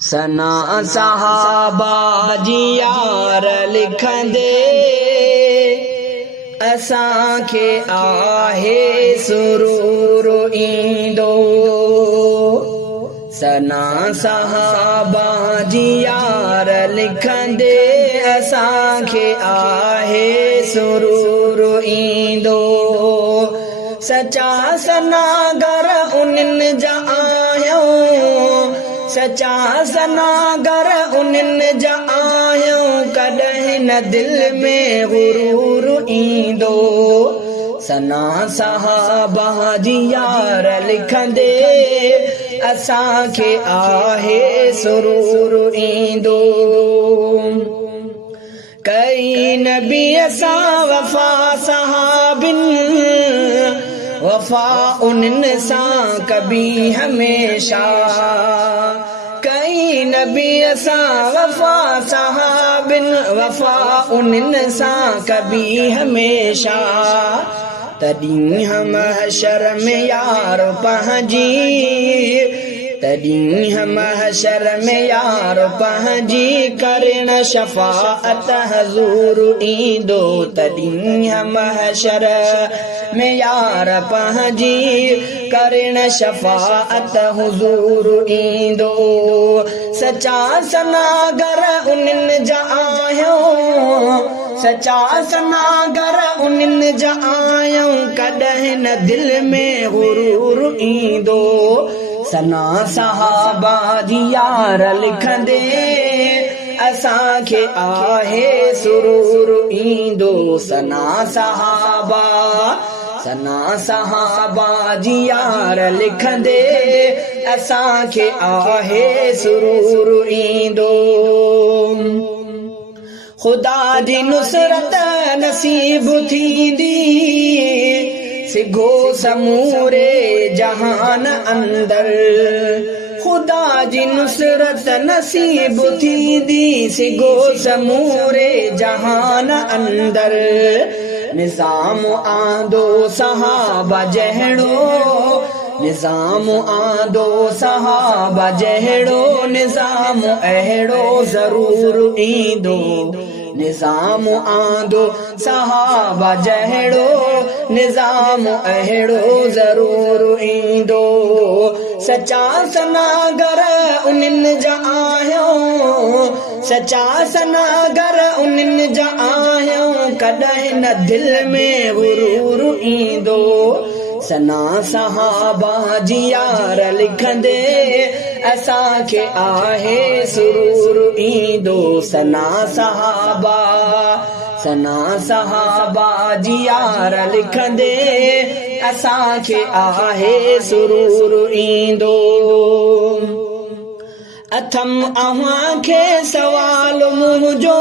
सना सहाबा जी यार लिखंदे असांखे आहे सुरूर ईंदो। सना सहाबा जी यार लिखंदे असांखे आहे सुरूर ईंदो। सचा सनागर उन्हनि जा आहियूं, सचा सनागर उन्हनि जा आहियूं, कॾहिं न दिल में गुरूर ईंदो। सना सहाबा जी यार लिखंदे असांखे आहे सुरूर ईंदो। कई नबी सां वफ़ा सहाबिन, वफ़ा उन्हनि सां कभी हमेशा। कई नबी सां वफ़ा सहाबिन, वफ़ा उन्हनि सां कभी हमेशा। तॾहिं हम हशर में यार पंहिंजी, तॾहिं हम हशर में यार पंहिंजी करण शफ़ाअत हज़ूर ईंदो। तॾहिं हम हशर में यार पंहिंजी करण शफ़ाअत हुज़ूर ईंदो। सचा सनागर उन्हनि जा आहियूं, सचा सनागर उन्हनि जा आहियूं, कॾहिं न दिल में गुरूर ईंदो। सना सहाबा जी यार लिखंदे असांखे आहे सुरूर ईंदो। सना सहाबा, सना सहाबा जी यार लिखंदे असांखे आहे सुरूर ईंदो। ख़ुदा जी नुसरत नसीब थींदी, सिघो समूरे जहान अंदर। ख़ुदा जी नुसरत नसीब थींदी, सिघो समूरे जहान अंदर। निज़ाम आंदो सहाबा जहिड़ो, निज़ाम आंदो सहाबा जहिड़ो, निज़ाम अहिड़ो ज़रूर ईंदो। निज़ाम आंदो सहाबा जहिड़ो, निज़ाम अहिड़ो ज़रूर ईंदो। सचा सनागर उन्हनि जा आहियूं, सचा सनागर उन्हनि जा आहियूं, कॾहिं न दिल में गुरूर ईंदो। सना सहाबा जी यार लिखंदे असांखे आहे सुरूर ईंदो। सना सहाबा, सना सहाबा जी यार लिखंदे असांखे आहे सुरूर ईंदो। अथम अव्हांखे सवाल मुंहिंजो,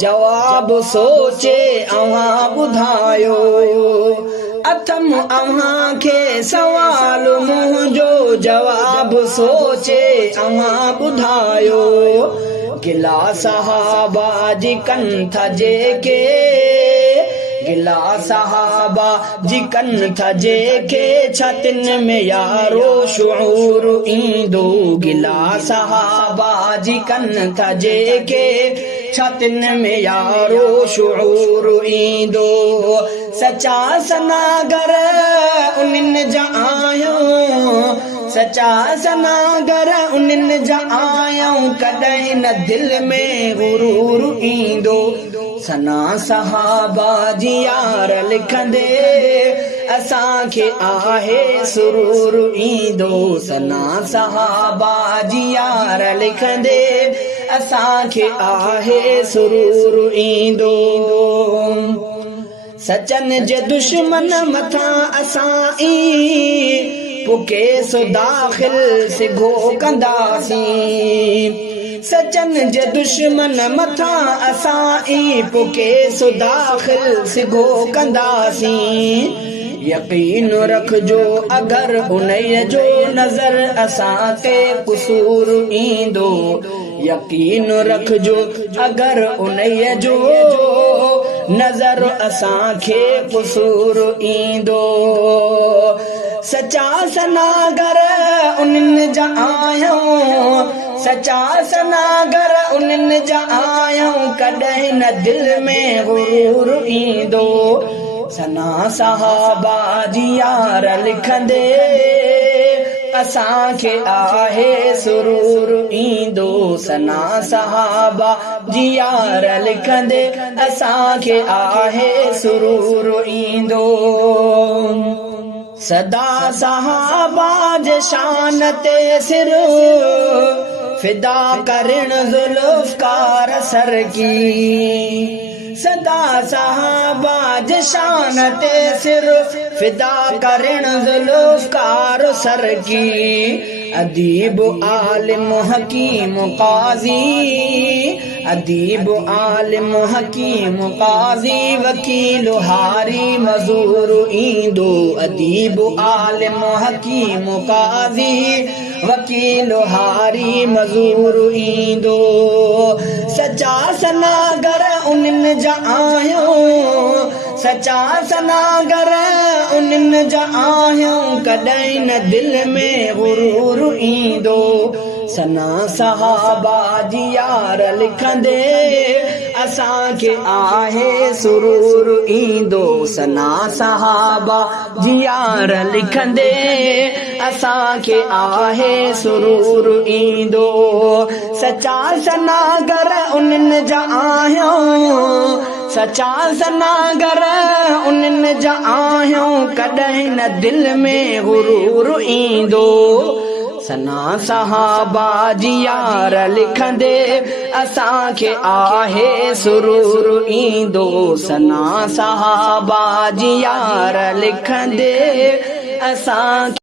जवाब सोचे अव्हां ॿुधायो। अथम अव्हांखे सवाल मुंहिंजो, जवाब सोचे अव्हां ॿुधायो। गिला सहाबा जी कनि था जेके, गिला सहाबा जी कनि था जेके, छातिन में यारो शुऊर ईंदो। गिला सहाबा जी कनि था जेके, छातिन में यारो शुऊर ईंदो। सचा सनागर उन्हनि जा आहियूं, सचा सनागर उन्हनि जा आहियूं, कॾहिं न दिल में गुरूर ईंदो। सना सहाबा जी यार लिखंदे असांखे आहे सुरूर ईंदो। सना सहाबा जी यार लिखंदे असांखे आहे सुरूर ईंदो। सचन जे दुश्मन मथां असां ई पुके सो दाख़िल सिघो कंदासीं। सचन जे दुश्मन मथां असां ई पुके सो दाख़िल सिघो कंदासीं। यकीन रखजो अगर उन्हीअ जो नज़र असां ते क़सूर ईंदो। यकीन रखजो अगर उन्हीअ जो नज़र असांखे क़सूर ईंदो। सचा सनागर उन्हनि जा आहियूं, सचा सनागर उन्हनि जा आहियूं, कॾहिं न दिल में गुरूर ईंदो। सना सहाबा जी यार लिखंदे असांखे आहे सुरूर ईंदो। सना सहाबा जी यार लिखंदे असांखे आहे सुरूर ईंदो। सदा सहाबा जे शान ते सिर फिदा करण ज़ुल्फ़कार सर की, सदा सहाबा जे शान ते सिर फिदा करण ज़ुल्फ़कार सर की। अदीब आलिम हकीम काज़ी, अदीब आलिम हकीम काज़ी, वकील हारी मज़ूर ईंदो। अदीब आलिम हकीम काज़ी, वकील हारी मज़ूर ईंदो। सचा सनागर उन्हनि जा आहियूं, सचा सनागर उन्हनि जा आहियूं, कॾहिं न दिल में गुरूर ईंदो। सना सहाबा जी यार लिखंदे असांखे आहे सुरूर ईंदो। सना सहाबा जी यार लिखंदे असांखे आहे सुरूर ईंदो। सचा सनागर उन्हनि जा आहियूं, सचा सनागर उन्हनि जा आहियूं, कॾहिं न दिल में गुरूर ईंदो। सना सहाबा जी यार लिखंदे असांखे आहे सुरूर ईंदो। सना सहाबा जी यार लिखंदे असांखे